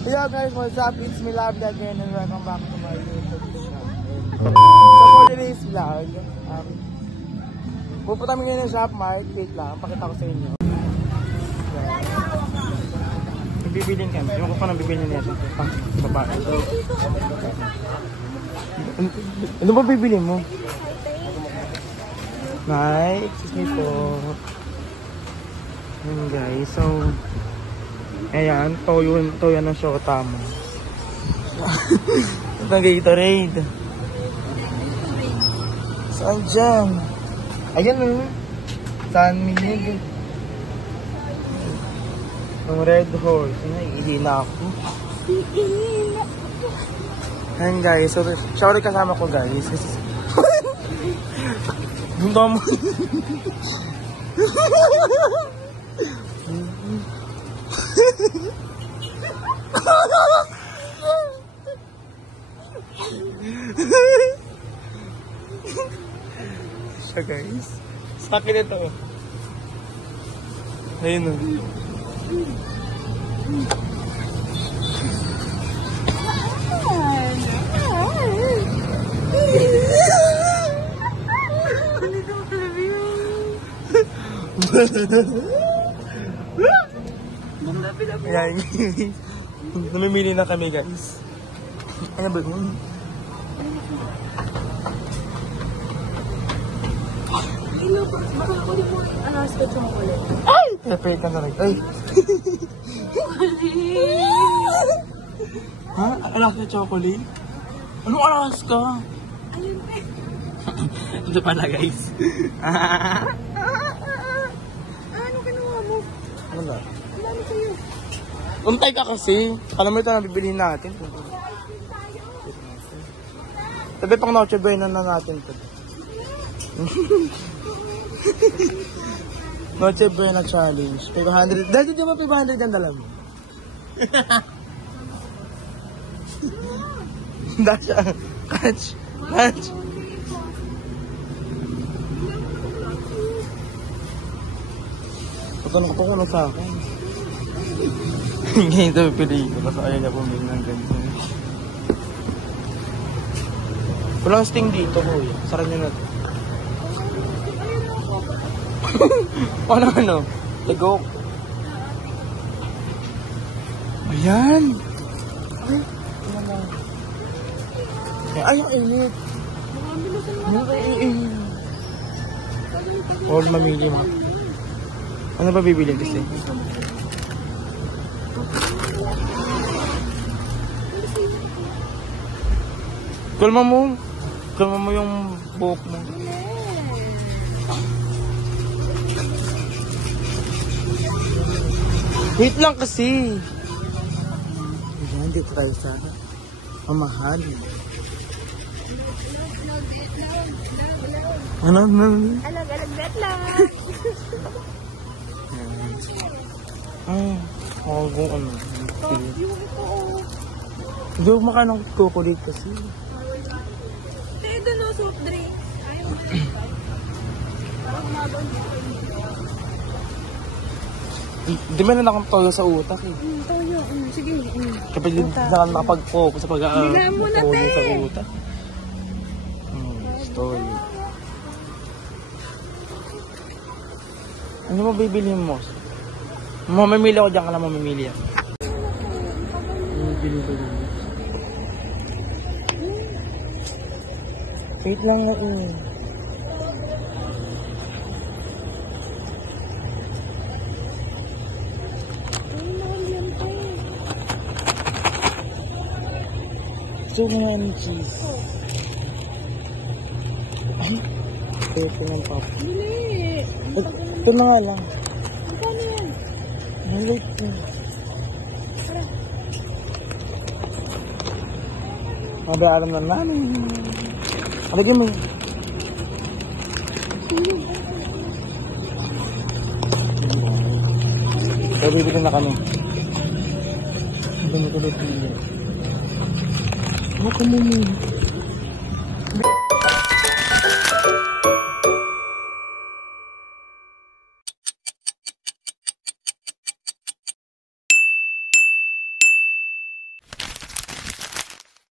Yo guys, what's up? It's me, Lovely again, and welcome back to my YouTube channel. So for today's vlog, pupunta kami ngayon ng shop mart. Wait lang, pakita ko sa inyo. Bibilin kami. Yung ko pa nang bibilin niya ito. Pang babae. Ano ba bibilin mo? Nice. Excuse me po. Ayan guys. So, ayan. Toyo ng shota mo. Ito ang Gatorade. Saan dyan? Ayan o. San Miguel. Ang Red Horse. Ihina ako. Ayan guys. So, sorry kasama ko guys. Bunda mo. Siya guys. Sa akin ito. Ayun o. Ayan. Namimili na kami guys. Ano ba yun? Baka ako rin mo Alaska chocolate. Ay! Pepet ka na rin. Ay! Ha? Alaska chocolate? Anong Alaska? Ayun eh. Ito pala guys. Ano kinuha mo? Wala. Ano sa'yo? Untay ka kasi. Alam mo ito na bibilihin natin. Sabi pang Noche Buena na natin ito. Noche Buena challenge. 500. Dahil di ba 500 ang dala mo? Dasha. Catch. Catch. Pagkanong ko kung sa akin. Ngayon ito pipiliin ko kasi ayaw niya pumili ng ganito. Walang sting dito kuya. Sarap nyo na ito. Ano? Ego. Ayan. Ay. Ay, ang init. Huwag mamili mga. Ano ba bibili kasi? Kalma mo. Kalma mo yung buhok mo. Wait lang kasi. Ayan, dito tayo sa mamahal. Ano? Alag-alag bet lang. Ay, kung ano. Yung ito oh. Hindi ko maka ng chocolate kasi. Tayo doon o, soft drink. Ayaw mo na. Parang umabang dito. Di ba na nakapagtoyo sa utak eh? Toyo. Sige. Kapag di na nakapag-focus sa pag-toyo sa utak. Story. Ano mo bibilihin mo? Mamimili ako dyan ka lang mamimili ako. Bili ko din. Wait lang ako eh. Gusto ko nga ng cheese. Ay, ito ng pop. Bili. Ito na nga lang. Ano yan? Wait ko. Alam na namin. Alagyan mo. Kaya bibili na kami. Hindi mo tuloy pili. Ano ka mo mo?